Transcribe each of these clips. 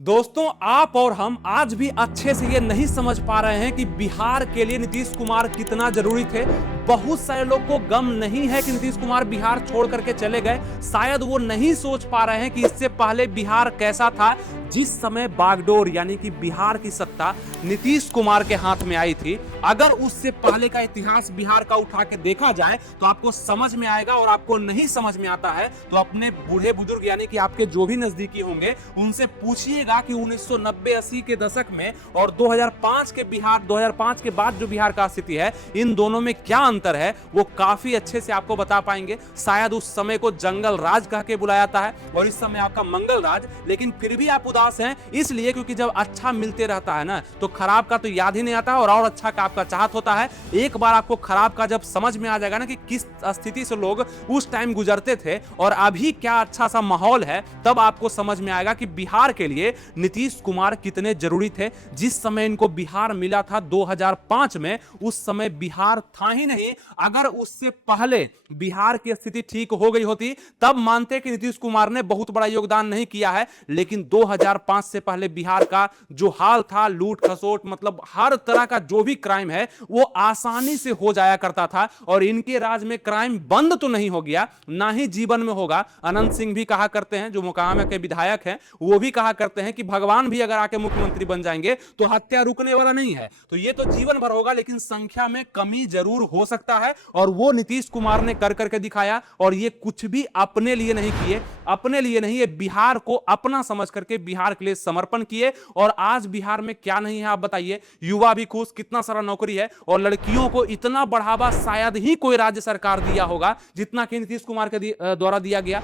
दोस्तों, आप और हम आज भी अच्छे से ये नहीं समझ पा रहे हैं कि बिहार के लिए नीतीश कुमार कितना जरूरी थे। बहुत सारे लोग को गम नहीं है कि नीतीश कुमार बिहार छोड़ करके चले गए। शायद वो नहीं सोच पा रहे हैं कि इससे पहले बिहार कैसा था। जिस समय बागडोर यानी कि बिहार की सत्ता नीतीश कुमार के हाथ में आई थी, अगर उससे पहले का इतिहास बिहार का उठा के देखा जाए तो आपको समझ में आएगा। और आपको नहीं समझ में आता है तो अपने बूढ़े बुजुर्ग यानी कि आपके जो भी नजदीकी होंगे उनसे पूछिएगा कि 1990-80 के दशक में और 2005 के बिहार, 2005 के बाद जो बिहार का स्थिति है, इन दोनों में क्या अंतर है, वो काफी अच्छे से आपको बता पाएंगे। शायद उस समय को जंगल राज कह के बुलाया जाता है और इस समय आपका मंगल राज, लेकिन फिर भी आप उदास हैं इसलिए क्योंकि जब अच्छा मिलते रहता है ना तो खराब का तो याद ही नहीं आता और अच्छा का आपका चाहत होता है। एक बार आपको खराब का जब समझ में आ जाएगा ना कि किस स्थिति से लोग उस टाइम गुजरते थे और अभी क्या अच्छा सा माहौल है, तब आपको समझ में आएगा कि बिहार के लिए नीतीश कुमार कितने जरूरी थे। जिस समय इनको बिहार मिला था 2005 में, उस समय बिहार था ही नहीं। अगर उससे पहले बिहार की स्थिति ठीक हो गई होती तब मानते कि नीतीश कुमार ने बहुत बड़ा योगदान नहीं किया है, लेकिन 2005 से पहले बिहार का जो हाल था, लूट खसोट, मतलब हर तरह का जो भी क्राइम है वो आसानी से हो जाया करता था। और इनके राज में क्राइम बंद तो नहीं हो गया, ना ही जीवन में होगा। अनंत सिंह भी कहा करते हैं, जो मोकामा के विधायक हैं, वो भी कहा करते हैं कि भगवान भी अगर आके मुख्यमंत्री बन जाएंगे तो हत्या रुकने वाला नहीं है। तो ये तो जीवन भर होगा, लेकिन संख्या में कमी जरूर हो सकता है और वो नीतीश कुमार ने कर करके दिखाया। और ये कुछ भी अपने लिए नहीं किए, अपने लिए नहीं, ये बिहार को अपना समझ करके बिहार के लिए समर्पण किए। और आज बिहार में क्या नहीं है आप बताइए। युवा भी खुश, कितना सारा नौकरी है और लड़कियों को इतना बढ़ावा शायद ही कोई राज्य सरकार दिया होगा जितना कि नीतीश कुमार के द्वारा दिया गया।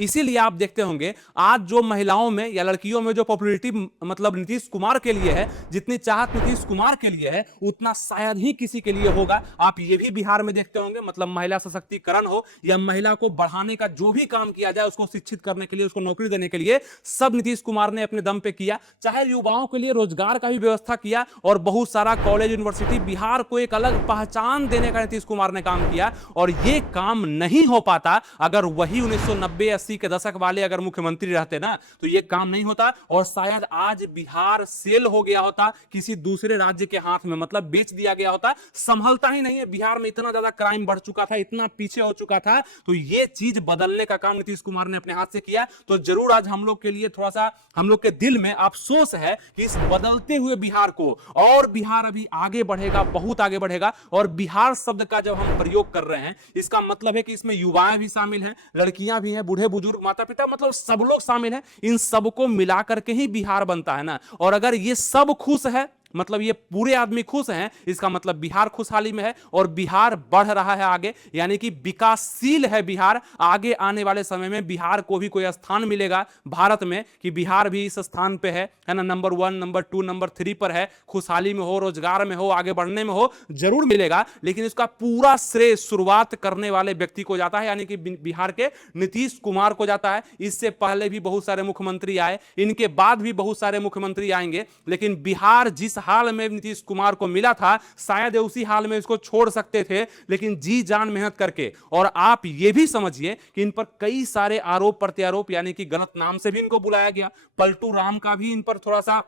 इसीलिए आप देखते होंगे आज जो महिलाओं में या लड़कियों में जो पॉपुलैरिटी मतलब नीतीश कुमार के लिए है, जितनी चाहत नीतीश कुमार के लिए है, उतना शायद ही किसी के लिए होगा। आप ये भी बिहार में देखते होंगे, मतलब महिला सशक्तिकरण हो या महिला को बढ़ाने का जो भी काम किया जाए, उसको शिक्षित करने के लिए, उसको नौकरी देने के लिए, सब नीतीश कुमार ने अपने दम पे किया। चाहे युवाओं के लिए रोजगार का भी व्यवस्था किया और बहुत सारा कॉलेज, यूनिवर्सिटी, बिहार को एक अलग पहचान देने का नीतीश कुमार ने काम किया। और ये काम नहीं हो पाता अगर वही 1990 के दशक वाले अगर मुख्यमंत्री रहते ना, तो ये काम नहीं होता। और शायद आज बिहार सेल हो गया होता किसी दूसरे राज्य के हाथ में, मतलब बेच दिया गया होता। संभलता ही नहीं है, बिहार में इतना ज्यादा क्राइम बढ़ चुका था, इतना पीछे हो चुका था। तो ये चीज बदलने का काम नीतीश कुमार ने अपने हाथ से किया। तो जरूर आज हम लोग के लिए थोड़ा सा, हम लोग के दिल में अफसोस है कि इस बदलते हुए बिहार को, और बिहार अभी आगे बढ़ेगा, बहुत आगे बढ़ेगा। और बिहार शब्द का जब हम प्रयोग कर रहे हैं, इसका मतलब है कि इसमें युवाएं भी शामिल हैं, लड़कियां भी हैं, बूढ़े बुजुर्ग, माता पिता, मतलब सब लोग शामिल हैं। इन सबको मिला करके ही बिहार बनता है ना। और अगर ये सब खुश है, मतलब ये पूरे आदमी खुश हैं, इसका मतलब बिहार खुशहाली में है और बिहार बढ़ रहा है आगे, यानी कि विकासशील है बिहार। आगे आने वाले समय में बिहार को भी कोई स्थान मिलेगा भारत में कि बिहार भी इस स्थान पे है ना, नंबर 1, नंबर 2, नंबर 3 पर है। खुशहाली में हो, रोजगार में हो, आगे बढ़ने में हो, जरूर मिलेगा। लेकिन इसका पूरा श्रेय शुरुआत करने वाले व्यक्ति को जाता है, यानी कि बिहार के नीतीश कुमार को जाता है। इससे पहले भी बहुत सारे मुख्यमंत्री आए, इनके बाद भी बहुत सारे मुख्यमंत्री आएंगे, लेकिन बिहार जिस हाल में नीतीश कुमार को मिला था, शायद उसी हाल में इसको छोड़ सकते थे, लेकिन जी जान मेहनत करके। और आप ये भी समझिए कि इन पर कई सारे आरोप प्रत्यारोप, यानी कि गलत नाम से भी इनको बुलाया गया। पलटू राम का भी इन पर थोड़ा सा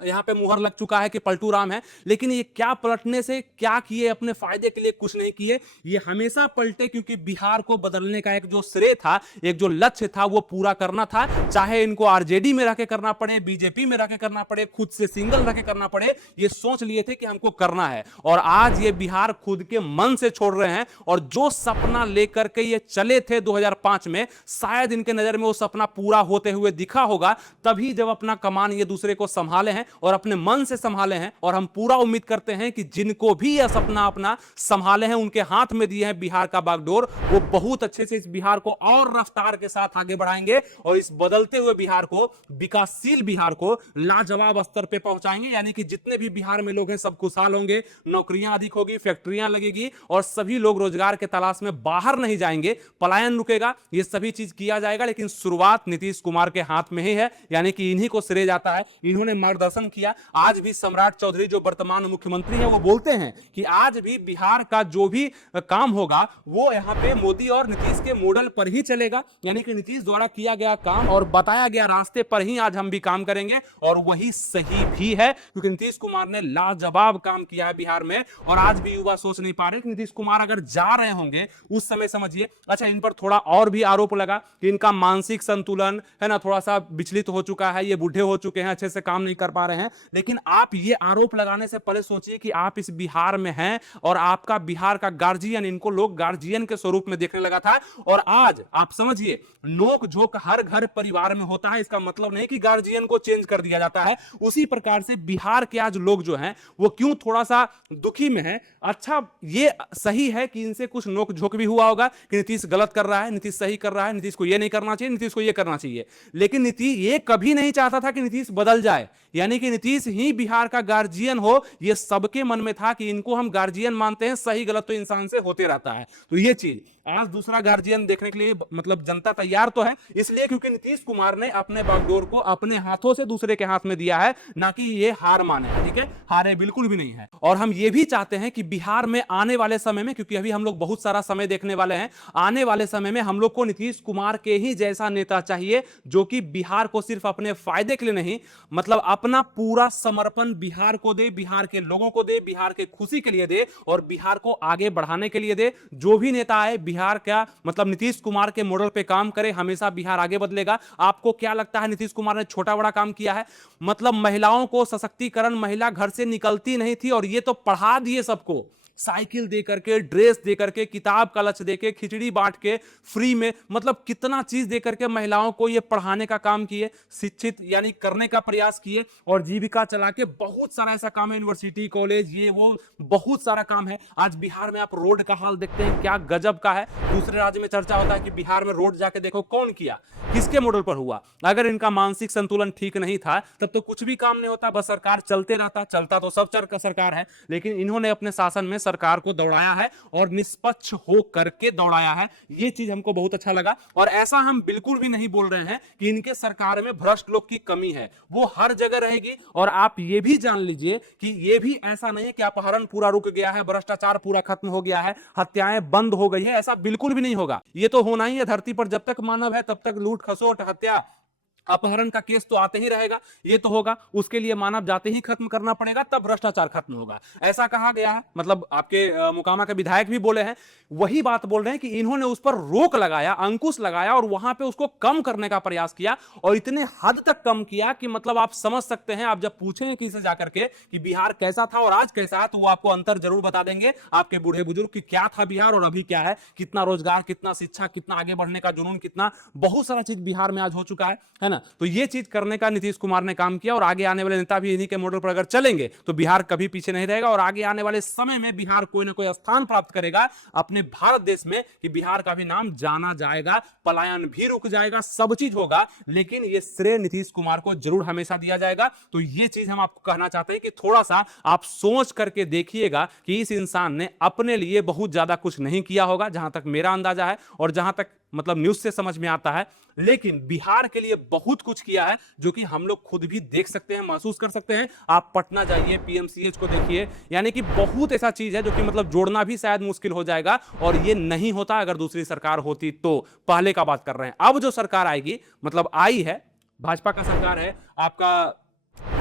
यहां पे मुहर लग चुका है कि पलटू राम है, लेकिन ये क्या पलटने से क्या किए, अपने फायदे के लिए कुछ नहीं किए। ये हमेशा पलटे क्योंकि बिहार को बदलने का एक जो श्रेय था, एक जो लक्ष्य था, वो पूरा करना था। चाहे इनको आरजेडी में रह के करना पड़े, बीजेपी में रह के करना पड़े, खुद से सिंगल रह के करना पड़े, ये सोच लिए थे कि हमको करना है। और आज ये बिहार खुद के मन से छोड़ रहे हैं। और जो सपना लेकर के ये चले थे 2005 में, शायद इनके नजर में वो सपना पूरा होते हुए दिखा होगा, तभी जब अपना कमान ये दूसरे को संभाले हैं और अपने मन से संभाले हैं। और हम पूरा उम्मीद करते हैं कि जिनको भी यह सपना अपना संभाले हैं, उनके हाथ में दिए हैं बिहार का बागडोर, वो बहुत अच्छे से इस बिहार को और रफ्तार के साथ आगे बढ़ाएंगे और इस बदलते हुए बिहार को, विकासशील बिहार को लाजवाब स्तर पे पहुंचाएंगे। यानी कि जितने भी बिहार में लोग हैं सब खुशहाल होंगे, नौकरियां अधिक होगी, फैक्ट्रियां लगेगी और सभी लोग रोजगार के तलाश में बाहर नहीं जाएंगे, पलायन रुकेगा। ये सभी चीज किया जाएगा, लेकिन शुरुआत नीतीश कुमार के हाथ में ही है, यानी कि इन्हीं को श्रेय जाता है। इन्होंने मार्गदर्शन प्रदर्शन किया। आज भी सम्राट चौधरी जो वर्तमान मुख्यमंत्री है वो बोलते हैं कि आज भी बिहार का जो भी काम होगा वो यहाँ पे मोदी और नीतीश के मॉडल पर ही चलेगा, यानी कि नीतीश द्वारा किया गया काम और बताया गया रास्ते पर ही आज हम भी काम करेंगे, और वही सही भी है क्योंकि नीतीश कुमार ने लाजवाब काम किया है बिहार में। और आज भी युवा सोच नहीं पा रहे कि नीतीश कुमार अगर जा रहे होंगे उस समय समझिए, अच्छा इन पर थोड़ा और भी आरोप लगा कि इनका मानसिक संतुलन है ना थोड़ा सा विचलित हो चुका है, ये बूढ़े हो चुके हैं, अच्छे से काम नहीं कर पा रहे हैं। लेकिन आप ये आरोप लगाने से पहले सोचिए कि आप इस बिहार में हैं और आपका बिहार का गार्जियन, इनको लोग गार्जियन के स्वरूप में देखने लगा था। और आज आप समझिए नोक झोंक हर घर परिवार में होता है, इसका मतलब नहीं कि गार्जियन को चेंज कर दिया जाता है। उसी प्रकार से बिहार के आज लोग जो हैं वो क्यों थोड़ा सा दुखी में हैं। अच्छा ये सही है कि इनसे कुछ नोक झोंक भी हुआ होगा कि नीतीश गलत कर रहा है, नीतीश सही कर रहा है, नीतीश को ये नहीं करना चाहिए, नीतीश को ये करना चाहिए। लेकिन नीतीश ये कभी नहीं चाहता था कि नीतीश बदल जाए, यानी कि नीतीश ही बिहार का गार्जियन हो, ये सबके मन में था कि इनको हम गार्जियन मानते हैं, सही गलत तो इंसान से होते रहता है। तो ये चीज आज दूसरा गार्जियन देखने के लिए मतलब जनता तैयार तो है, इसलिए क्योंकि नीतीश कुमार ने अपने बागडोर को अपने हाथों से दूसरे के हाथ में दिया है, ना कि ये हार माने। ठीक है, हारे बिल्कुल भी नहीं है। और हम ये भी चाहते हैं कि बिहार में आने वाले समय में, क्योंकि अभी हम लोग बहुत सारा समय देखने वाले हैं, आने वाले समय में हम लोग को नीतीश कुमार के ही जैसा नेता चाहिए जो कि बिहार को सिर्फ अपने फायदे के लिए नहीं, मतलब अपना पूरा समर्पण बिहार को दे, बिहार के लोगों को दे, बिहार के खुशी के लिए दे और बिहार को आगे बढ़ाने के लिए दे। जो भी नेता आए बिहार क्या मतलब नीतीश कुमार के मॉडल पे काम करे, हमेशा बिहार आगे बदलेगा। आपको क्या लगता है नीतीश कुमार ने छोटा बड़ा काम किया है? मतलब महिलाओं को सशक्तिकरण, महिला घर से निकलती नहीं थी और ये तो पढ़ा दिए सबको, साइकिल दे करके, ड्रेस दे करके, किताब का लक्ष्य देके, खिचड़ी बांट के फ्री में, मतलब कितना चीज दे करके महिलाओं को ये पढ़ाने का काम किए, शिक्षित यानी करने का प्रयास किए और जीविका चला के बहुत सारा ऐसा काम है, यूनिवर्सिटी कॉलेज ये वो बहुत सारा काम है। आज बिहार में आप रोड का हाल देखते हैं क्या गजब का है। दूसरे राज्य में चर्चा होता है कि बिहार में रोड जाके देखो कौन किया, किसके मॉडल पर हुआ। अगर इनका मानसिक संतुलन ठीक नहीं था तब तो कुछ भी काम नहीं होता, बस सरकार चलते रहता, चलता तो सब चर का सरकार है। लेकिन इन्होंने अपने शासन में सरकार को दौड़ाया है और निष्पक्ष हो करके दौड़ाया है, ये चीज हमको बहुत अच्छा लगा। और ऐसा हम बिल्कुल भी नहीं बोल रहे हैं कि इनके सरकार में भ्रष्ट लोग की कमी है, वो हर जगह रहेगी। और आप ये भी जान लीजिए कि ये भी ऐसा नहीं है कि अपहरण पूरा रुक गया है, भ्रष्टाचार पूरा खत्म हो गया है, हत्याएं बंद हो गई है, ऐसा बिल्कुल भी नहीं होगा। ये तो होना ही है, धरती पर जब तक मानव है तब तक लूट खसोट हत्या अपहरण का केस तो आते ही रहेगा, ये तो होगा। उसके लिए मानव जाति ही खत्म करना पड़ेगा, तब भ्रष्टाचार खत्म होगा, ऐसा कहा गया है। मतलब आपके मोकामा के विधायक भी बोले हैं, वही बात बोल रहे हैं कि इन्होंने उस पर रोक लगाया, अंकुश लगाया और वहां पे उसको कम करने का प्रयास किया और इतने हद तक कम किया कि मतलब आप समझ सकते हैं। आप जब पूछेंगे किसी से जाकर के कि बिहार कैसा था और आज कैसा है, तो वो आपको अंतर जरूर बता देंगे, आपके बूढ़े बुजुर्ग, कि क्या था बिहार और अभी क्या है, कितना रोजगार, कितना शिक्षा, कितना आगे बढ़ने का जुनून, कितना बहुत सारा चीज बिहार में आज हो चुका है ना। तो ये चीज करने का नीतीश कुमार ने काम किया और आगे आने वाले नेता भी इन्हीं के मॉडल पर अगर चलेंगे तो बिहार कभी पीछे नहीं रहेगा और आगे आने वाले समय में बिहार कोई ना कोई स्थान प्राप्त करेगा अपने भारत देश में, कि बिहार का भी नाम जाना जाएगा, पलायन भी रुक जाएगा, सब चीज होगा, लेकिन ये श्रेय नीतीश कुमार को जरूर हमेशा दिया जाएगा। तो ये चीज हम आपको कहना चाहते हैं कि थोड़ा सा आप सोच करके देखिएगा कि इस इंसान ने अपने लिए बहुत ज्यादा कुछ नहीं किया होगा, जहां तक मेरा अंदाजा है और जहां तक मतलब न्यूज से समझ में आता है, लेकिन बिहार के लिए बहुत कुछ किया है जो कि हम लोग खुद भी देख सकते हैं, महसूस कर सकते हैं। आप पटना जाइए, पीएमसीएच को देखिए, यानी कि बहुत ऐसा चीज है जो कि मतलब जोड़ना भी शायद मुश्किल हो जाएगा और ये नहीं होता अगर दूसरी सरकार होती तो। पहले का बात कर रहे हैं, अब जो सरकार आएगी, मतलब आई है, भाजपा का सरकार है, आपका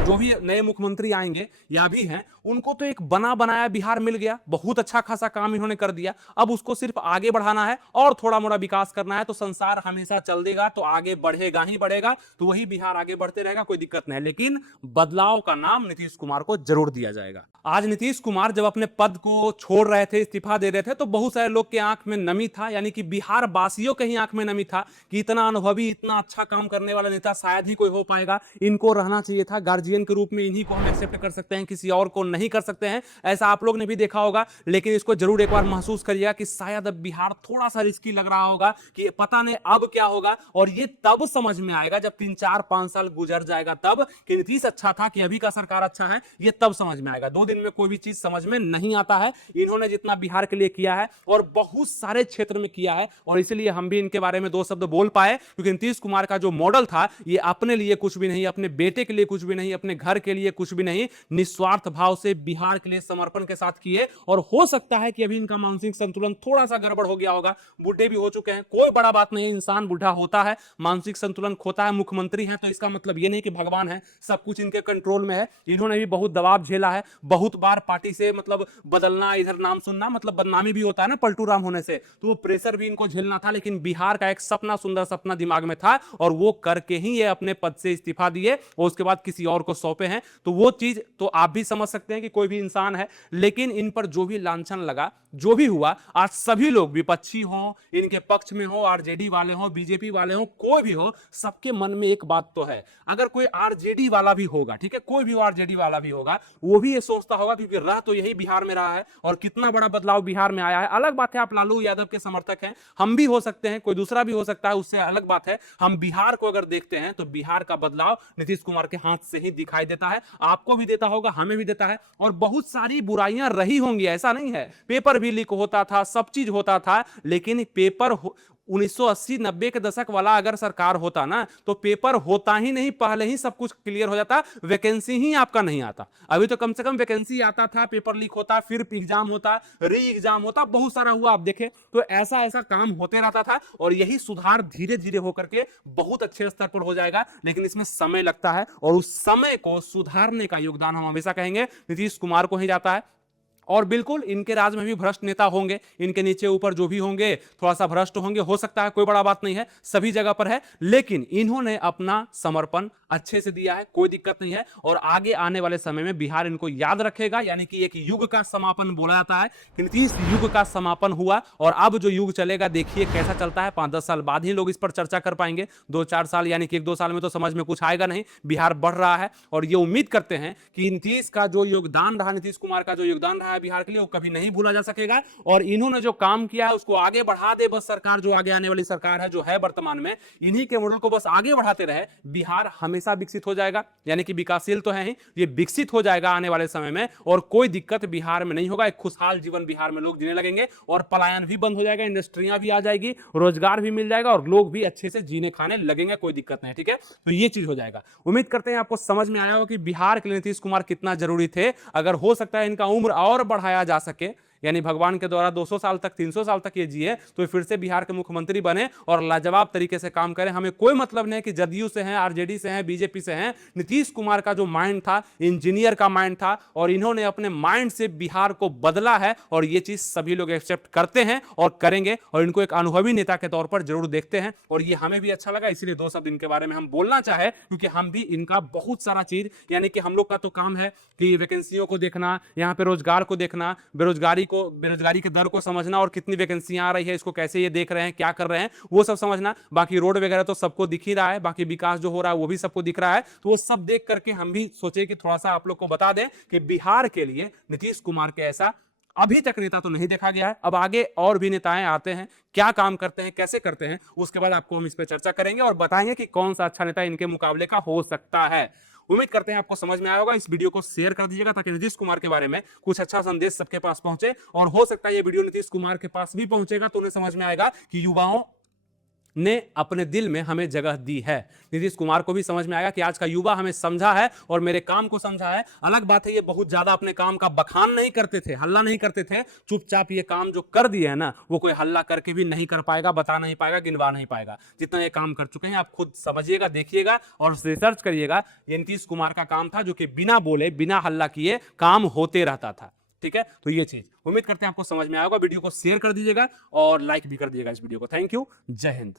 जो भी नए मुख्यमंत्री आएंगे या भी हैं, उनको तो एक बना बनाया बिहार मिल गया, बहुत अच्छा खासा काम इन्होंने कर दिया। अब उसको सिर्फ आगे बढ़ाना है और थोड़ा मोड़ा विकास करना है, तो संसार हमेशा चल देगा, तो आगे बढ़ेगा ही बढ़ेगा, तो वही बिहार आगे बढ़ते रहेगा, कोई दिक्कत नहीं है। लेकिन बदलाव का नाम नीतीश कुमार को जरूर दिया जाएगा। आज नीतीश कुमार जब अपने पद को छोड़ रहे थे, इस्तीफा दे रहे थे, तो बहुत सारे लोग के आंख में नमी था, यानी कि बिहार वासियों के ही आंख में नमी था कि इतना अनुभवी, इतना अच्छा काम करने वाला नेता शायद ही कोई हो पाएगा, इनको रहना चाहिए था गार्जियन के रूप में, इन्हीं को हम एक्सेप्ट कर सकते हैं, किसी और को नहीं कर सकते हैं। ऐसा आप लोग ने भी देखा होगा, लेकिन इसको जरूर एक बार महसूस करिएगा कि शायद अब बिहार थोड़ा सा रिस्की लग रहा होगा कि पता नहीं अब क्या होगा। और ये तब समझ में आएगा जब 3-4-5 साल गुजर जाएगा, तब कि नीतीश अच्छा था कि अभी का सरकार अच्छा है, ये तब समझ में आएगा। 2 दिन में कोई भी चीज समझ में नहीं आता है। इन्होंने जितना बिहार के लिए किया है और बहुत सारे क्षेत्र में किया है, और इसलिए हम भी इनके बारे में 2 शब्द बोल पाए, क्योंकि नीतीश कुमार का जो मॉडल था, ये अपने लिए कुछ भी नहीं, अपने बेटे के लिए कुछ भी नहीं, अपने घर के लिए कुछ भी नहीं, निस्वार्थ भाव से बिहार के लिए समर्पण के साथ किए। और हो सकता है कि अभी इनका मानसिक संतुलन थोड़ा सा गड़बड़ हो गया होगा, बूढ़े भी हो चुके हैं, कोई बड़ा बात नहीं है, इंसान बूढ़ा होता है, मानसिक संतुलन खोता है। मुख्यमंत्री है तो इसका मतलब ये नहीं कि भगवान है, सब कुछ इनके कंट्रोल में है। इन्होंने भी बहुत दबाव झेला है, बहुत बार पार्टी से मतलब बदलना, इधर नाम सुनना, मतलब बदनामी भी होता है ना पलटू राम होने से, तो वो प्रेशर भी इनको झेलना था। लेकिन बिहार का एक सपना, सुंदर सपना दिमाग में था और वो करके ही ये अपने पद से इस्तीफा दिए और उसके बाद किसी और को सौंपे हैं। तो वो चीज तो आप भी समझ सकते हैं कि कोई भी इंसान है। लेकिन इन पर जो भी लांछन लगा, जो भी हुआ, आज सभी लोग विपक्षी हो, इनके पक्ष में हो, आरजेडी वाले हो, बीजेपी वाले हो, कोई भी हो, सबके मन में एक बात तो है, अगर कोई आरजेडी वाला भी होगा, ठीक है, कोई भी आरजेडी वाला भी होगा, वो भी ये सोचता होगा, क्योंकि रह तो यही बिहार में रहा है और कितना बड़ा बदलाव बिहार में आया है। अलग बात है आप लालू यादव के समर्थक हैं, हम भी हो सकते हैं, कोई दूसरा भी हो सकता है, उससे अलग बात है। हम बिहार को अगर देखते हैं तो बिहार का बदलाव नीतीश कुमार के हाथ से ही दिखाई देता है, आपको भी देता होगा, हमें भी देता है। और बहुत सारी बुराइयां रही होंगी, ऐसा नहीं है, पेपर भी लीक होता था, सब चीज होता था, लेकिन पेपर 1980-90 के दशक वाला अगर सरकार होता ना, तो पेपर होता ही नहीं, पहले ही सब कुछ क्लियर हो जाता, वैकेंसी ही आपका नहीं आता। अभी तो कम से कम वैकेंसी आता था, पेपर लीक होता, फिर एग्जाम होता, री एग्जाम होता, बहुत सारा हुआ। आप देखें तो ऐसा ऐसा काम होते रहता था और यही सुधार धीरे धीरे होकर के बहुत अच्छे स्तर पर हो जाएगा। लेकिन इसमें समय लगता है और उस समय को सुधारने का योगदान हम हमेशा कहेंगे नीतीश कुमार को ही जाता है। और बिल्कुल इनके राज में भी भ्रष्ट नेता होंगे, इनके नीचे ऊपर जो भी होंगे थोड़ा सा भ्रष्ट होंगे, हो सकता है, कोई बड़ा बात नहीं है, सभी जगह पर है। लेकिन इन्होंने अपना समर्पण अच्छे से दिया है, कोई दिक्कत नहीं है। और आगे आने वाले समय में बिहार इनको याद रखेगा, यानी कि एक युग का समापन बोला जाता है कि नीतीश युग का समापन हुआ और अब जो युग चलेगा देखिए कैसा चलता है। 5-10 साल बाद ही लोग इस पर चर्चा कर पाएंगे, 2-4 साल यानी कि 1-2 साल में तो समझ में कुछ आएगा नहीं। बिहार बढ़ रहा है और ये उम्मीद करते हैं कि नीतीश का जो योगदान रहा, नीतीश कुमार का जो योगदान रहा बिहार के लिए, वो कभी नहीं भूला जा सकेगा। और इन्होंने जो काम किया है उसको आगे बढ़ा दे बस सरकार, जो आगे आने वाली सरकार है, जो है वर्तमान में, इन्हीं के मॉडल को बस आगे बढ़ाते रहे, बिहार हमेशा विकसित हो जाएगा। यानी कि विकासशील तो है ही, ये विकसित हो जाएगा आने वाले समय में और कोई दिक्कत बिहार में नहीं होगा। एक खुशहाल जीवन बिहार में लोग जीने लगेंगे और पलायन भी बंद हो जाएगा, इंडस्ट्रियां भी आ जाएगी, रोजगार भी मिल जाएगा और लोग भी अच्छे से जीने खाने लगेंगे, कोई दिक्कत नहीं। ठीक है, तो ये चीज हो जाएगा। उम्मीद करते हैं आपको समझ में आया हो कि बिहार के लिए नीतीश कुमार कितना जरूरी थे। अगर हो सकता है इनका उम्र और बढ़ाया जा सके, यानी भगवान के द्वारा 200 साल तक, 300 साल तक ये जिए, तो फिर से बिहार के मुख्यमंत्री बने और लाजवाब तरीके से काम करें। हमें कोई मतलब नहीं कि जदयू से हैं, आरजेडी से हैं, बीजेपी से हैं। नीतीश कुमार का जो माइंड था, इंजीनियर का माइंड था और इन्होंने अपने माइंड से बिहार को बदला है और ये चीज सभी लोग एक्सेप्ट करते हैं और करेंगे और इनको एक अनुभवी नेता के तौर पर जरूर देखते हैं। और ये हमें भी अच्छा लगा, इसलिए 2 शब्द इनके बारे में हम बोलना चाहे, क्योंकि हम भी इनका बहुत सारा चीज, यानी कि हम लोग का तो काम है कि वैकेंसियों को देखना, यहाँ पे रोजगार को देखना, बेरोजगारी के दर को समझना और कितनी वैकेंसियां आ रही है, इसको कैसे ये देख रहे हैं, क्या कर रहे हैं, वो सब समझना। बाकी रोड वगैरह तो सबको दिख ही रहा है, बाकी विकास जो हो रहा है वो भी सबको दिख रहा है। तो वो सब देख करके हम भी सोचे कि थोड़ा सा आप लोग को बता दें कि बिहार के लिए नीतीश कुमार के ऐसा अभी तक नेता तो नहीं देखा गया है। अब आगे और भी नेताएं आते हैं, क्या काम करते हैं, कैसे करते हैं, उसके बाद आपको हम इस पर चर्चा करेंगे और बताएंगे कि कौन सा अच्छा नेता इनके मुकाबले का हो सकता है। उम्मीद करते हैं आपको समझ में आया होगा। इस वीडियो को शेयर कर दीजिएगा ताकि नीतीश कुमार के बारे में कुछ अच्छा संदेश सबके पास पहुंचे। और हो सकता है ये वीडियो नीतीश कुमार के पास भी पहुंचेगा तो उन्हें समझ में आएगा कि युवाओं ने अपने दिल में हमें जगह दी है। नीतीश कुमार को भी समझ में आएगा कि आज का युवा हमें समझा है और मेरे काम को समझा है। अलग बात है ये बहुत ज्यादा अपने काम का बखान नहीं करते थे, हल्ला नहीं करते थे, चुपचाप ये काम जो कर दिए है ना, वो कोई हल्ला करके भी नहीं कर पाएगा, बता नहीं पाएगा, गिनवा नहीं पाएगा। जितना ये काम कर चुके हैं आप खुद समझिएगा, देखिएगा और रिसर्च करिएगा। ये नीतीश कुमार का काम था जो कि बिना बोले, बिना हल्ला किए काम होते रहता था। ठीक है, तो ये चीज उम्मीद करते हैं आपको समझ में आएगा। वीडियो को शेयर कर दीजिएगा और लाइक भी कर दीजिएगा इस वीडियो को। थैंक यू, जय हिंद।